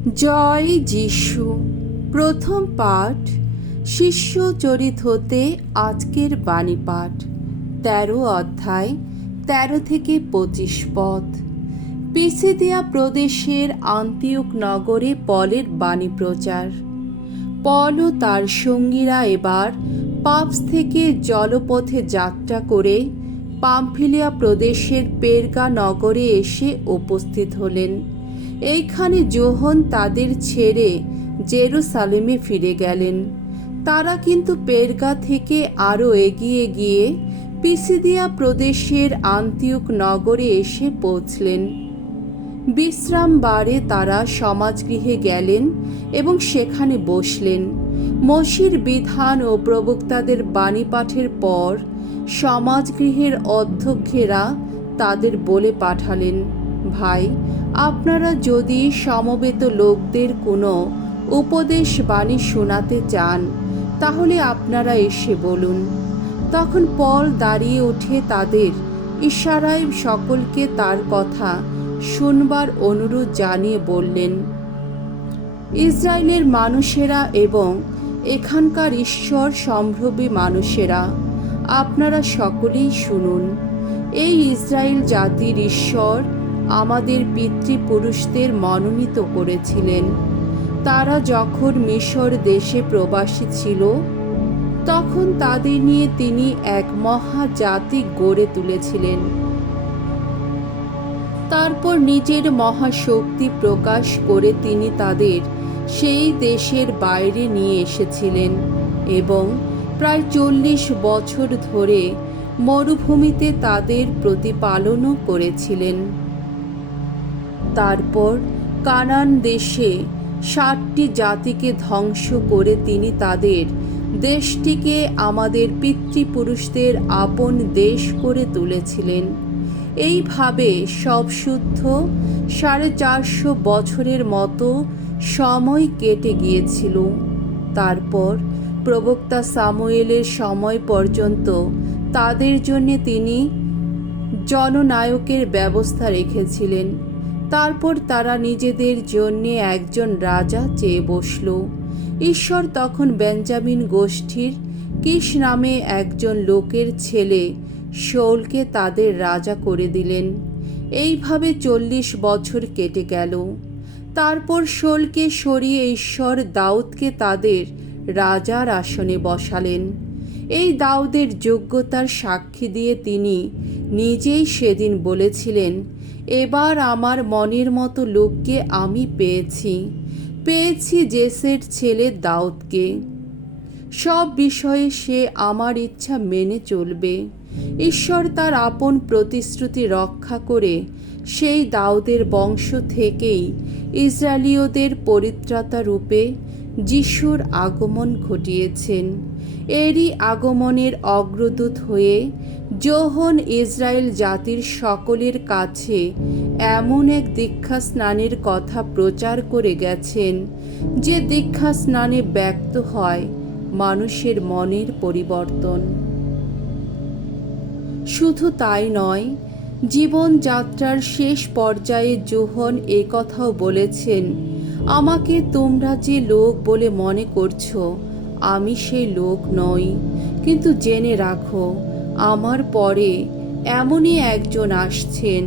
জয় যিশু। প্রথম পাঠ শিষ্য চরিত হতে আজকের বাণী পাঠ ১৩ অধ্যায় ১৩ থেকে ২৫ পদ। পিসিদিয়া প্রদেশের আন্তিওখ নগরে পলের বাণী প্রচার। পল ও তার সঙ্গীরা এবার পাফস থেকে জলপথে যাত্রা করে পামফিলিয়া প্রদেশের পেরগা নগরে এসে উপস্থিত হলেন। এইখানে যোহন তাদের ছেড়ে জেরুসালেমে ফিরে গেলেন। তারা কিন্তু পেরগা থেকে আরও এগিয়ে গিয়ে পিসিদিয়া প্রদেশের আন্তিওখ নগরে এসে পৌঁছলেন। বিশ্রাম বারে তারা সমাজগৃহে গেলেন এবং সেখানে বসলেন। মসির বিধান ও প্রবক্তাদের বাণী পাঠের পর সমাজগৃহের অধ্যক্ষেরা তাদের বলে পাঠালেন, ভাই, আপনারা যদি সমবেত লোকদের কোনো উপদেশ বাণী শোনাতে চান তাহলে আপনারা এসে বলুন। তখন পল দাঁড়িয়ে উঠে তাদের ইশারায় সকলকে তার কথা শুনবার অনুরোধ জানিয়ে বললেন, ইসরায়েলের মানুষেরা এবং এখানকার ঈশ্বর সম্ভ্রমী মানুষেরা, আপনারা সকলেই শুনুন। এই ইসরায়েল জাতির ঈশ্বর আমাদের পিতৃপুরুষদের মনোনীত করেছিলেন। তারা যখন মিশর দেশে প্রবাসী ছিল তখন তাদের নিয়ে তিনি এক মহাজাতি গড়ে তুলেছিলেন। তারপর নিজের মহাশক্তি প্রকাশ করে তিনি তাদের সেই দেশের বাইরে নিয়ে এসেছিলেন এবং প্রায় ৪০ বছর ধরে মরুভূমিতে তাদের প্রতিপালনও করেছিলেন। তারপর কানান দেশে ৬০টি জাতিকে ধ্বংস করে তিনি তাদের দেশটিকে আমাদের পিতৃপুরুষদের আপন দেশ করে তুলেছিলেন। এইভাবে সব শুদ্ধ ৪৫০ বছরের মতো সময় কেটে গিয়েছিল। তারপর প্রবক্তা সামুয়েলের সময় পর্যন্ত তাদের জন্য তিনি জননায়কের ব্যবস্থা রেখেছিলেন। তারপর তারা নিজেদের জন্য একজন রাজা চেয়ে বসল। ঈশ্বর তখন বেঞ্জামিন গোষ্ঠীর কিশ নামে একজন লোকের ছেলে শাউলকে তাদের রাজা করে দিলেন। এইভাবে ৪০ বছর কেটে গেল। তারপর শাউলকে সরিয়ে ঈশ্বর দাউদকে তাদের রাজার আসনে বসালেন। এই দাউদের যোগ্যতার সাক্ষী দিয়ে তিনি নিজেই সেদিন বলেছিলেন, এবার আমার মনের মতো লোককে আমি পেয়েছি জেসের ছেলে দাউদকে। সব বিষয়ে সে আমার ইচ্ছা মেনে চলবে। ঈশ্বর তার আপন প্রতিশ্রুতি রক্ষা করে সেই দাউদের বংশ থেকেই ইসরায়েলীয়দের পরিত্রাতা রূপে যিশুর আগমন ঘটিয়েছেন। এরই আগমনের অগ্রদূত হয়ে যোহন ইসরায়েল জাতির সকলের কাছে এমন এক দীক্ষা স্নানের কথা প্রচার করে গেছেন যে দীক্ষা স্নানে ব্যক্ত হয় মানুষের মনের পরিবর্তন। শুধু তাই নয়, জীবনযাত্রার শেষ পর্যায়ে যোহন একথাও বলেছেন, আমাকে তোমরা যে লোক বলে মনে করছো, আমি সেই লোক নই, কিন্তু জেনে রাখো আমার পরে এমনই একজন আসছেন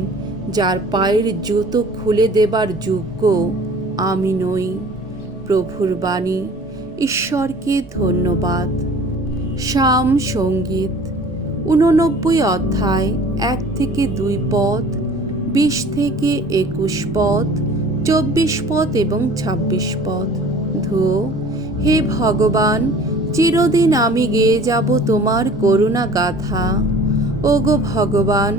যার পায়ের জুতো খুলে দেবার যোগ্য আমি নই। প্রভুর বাণী। ঈশ্বরকে ধন্যবাদ। সাম সঙ্গীত ৮৯ অধ্যায় ১ থেকে ২ পদ, ২০ থেকে ২১ পদ, ২৪ পদ এবং ২৬ পদ। ধো, হে ভগবান, চিরদিন আমি গেয়ে যাব তোমার করুণা গাথা। ওগো ভগবান,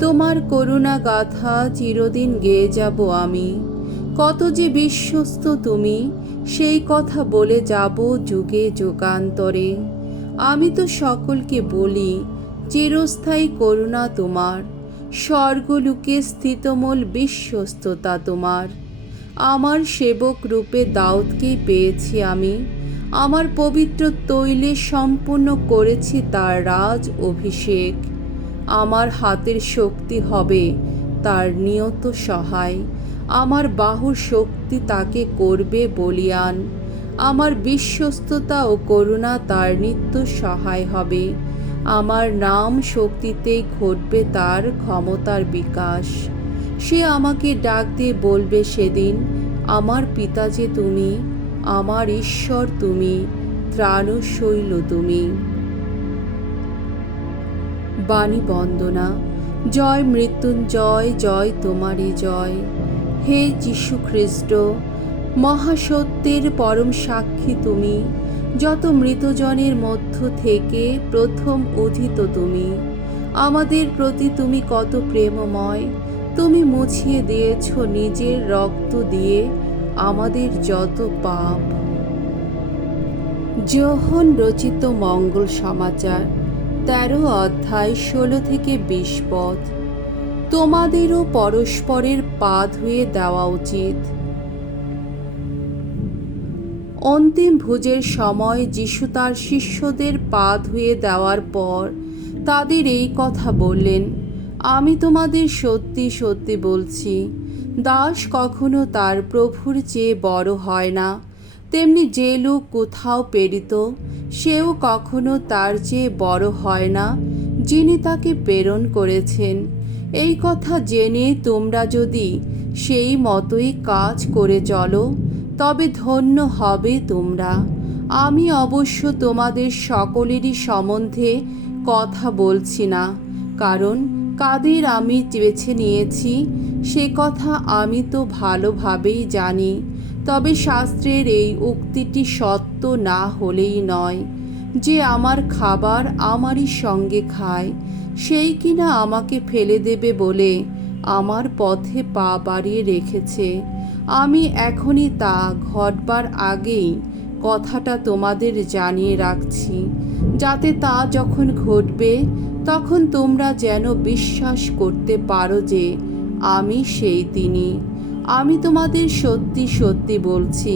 তোমার করুণা গাথা চিরদিন গেয়ে যাব আমি। কত যে বিশ্বস্ত তুমি, সেই কথা বলে যাব যুগে যুগান্তরে। আমি তো সকলকে বলি, চিরস্থায়ী করুণা তোমার, স্বর্গলোকে স্থিতমূল বিশ্বস্ততা তোমার। আমার সেবক রূপে দাউদকেই পেয়েছি আমি। আমার পবিত্র তৈলে সম্পূর্ণ করেছি তার রাজ অভিষেক। আমার হাতের শক্তি হবে তার নিয়ত সহায়। আমার বাহুর শক্তি তাকে করবে বলিয়ান। আমার বিশ্বস্ততা ও করুণা তার নিত্য সহায় হবে। আমার নাম শক্তিতেই ঘটবে তার ক্ষমতার বিকাশ। সে আমাকে ডাক দিয়ে বলবে সেদিন, আমার পিতা যে তুমি, আমার ঈশ্বর তুমি, ত্রাণশৈল তুমি। বাণী বন্দনা। জয় মৃত্যুঞ্জয়, জয় তোমারই জয়। হে যীশু খ্রিস্ট, মহাসত্যের পরম সাক্ষী তুমি, যত মৃতজনের মধ্য থেকে প্রথম উদিত তুমি। আমাদের প্রতি তুমি কত প্রেমময়। তুমি মুছিয়ে দিয়েছ নিজের রক্ত দিয়ে আমাদের যত পাপ। যোহন রচিত মঙ্গল সমাচার 13 অধ্যায় 16 থেকে 20 পদ। তোমাদেরও পরস্পরের পা ধুয়ে দেওয়া উচিত। অন্তিম ভোজের সময় যিশু তার শিষ্যদের পা ধুয়ে দেওয়ার পর তাদের এই কথা বললেন, আমি তোমাদের সত্যি সত্যি বলছি, দাস কখনো তার প্রভুর চেয়ে বড় হয় না, তেমনি যে লোক কোথাও প্রেরিত সেও কখনো তার চেয়ে বড় হয় না যিনি তাকে প্রেরণ করেছেন। এই কথা জেনে তোমরা যদি সেই মতোই কাজ করে চলো তবে ধন্য হবে তোমরা। আমি অবশ্য তোমাদের সকলেরই সম্বন্ধে কথা বলছি না, কারণ কাদের আমি বেছে নিয়েছি সে কথা আমি তো ভালোভাবেই জানি। তবে শাস্ত্রের এই উক্তিটি সত্য না হলেই নয় যে আমার খাবার আমারই সঙ্গে খায় সেই কিনা আমাকে ফেলে দেবে বলে আমার পথে পা বাড়িয়ে রেখেছে। আমি এখনই তা ঘটবার আগেই কথাটা তোমাদের জানিয়ে রাখছি, যাতে তা যখন ঘটবে তখন তোমরা যেন বিশ্বাস করতে পারো যে আমি সেই তিনি। আমি তোমাদের সত্যি সত্যি বলছি,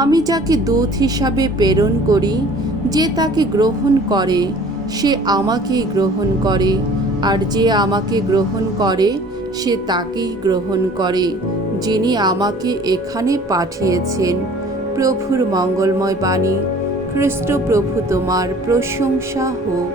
আমি যাকে দূত হিসাবে প্রেরণ করি, যে তাকে গ্রহণ করে সে আমাকেই গ্রহণ করে, আর যে আমাকে গ্রহণ করে সে তাকেই গ্রহণ করে যিনি আমাকে এখানে পাঠিয়েছেন। প্রভুর মঙ্গলময় বাণী। খ্রিস্ট প্রভু তোমার প্রশংসা হোক।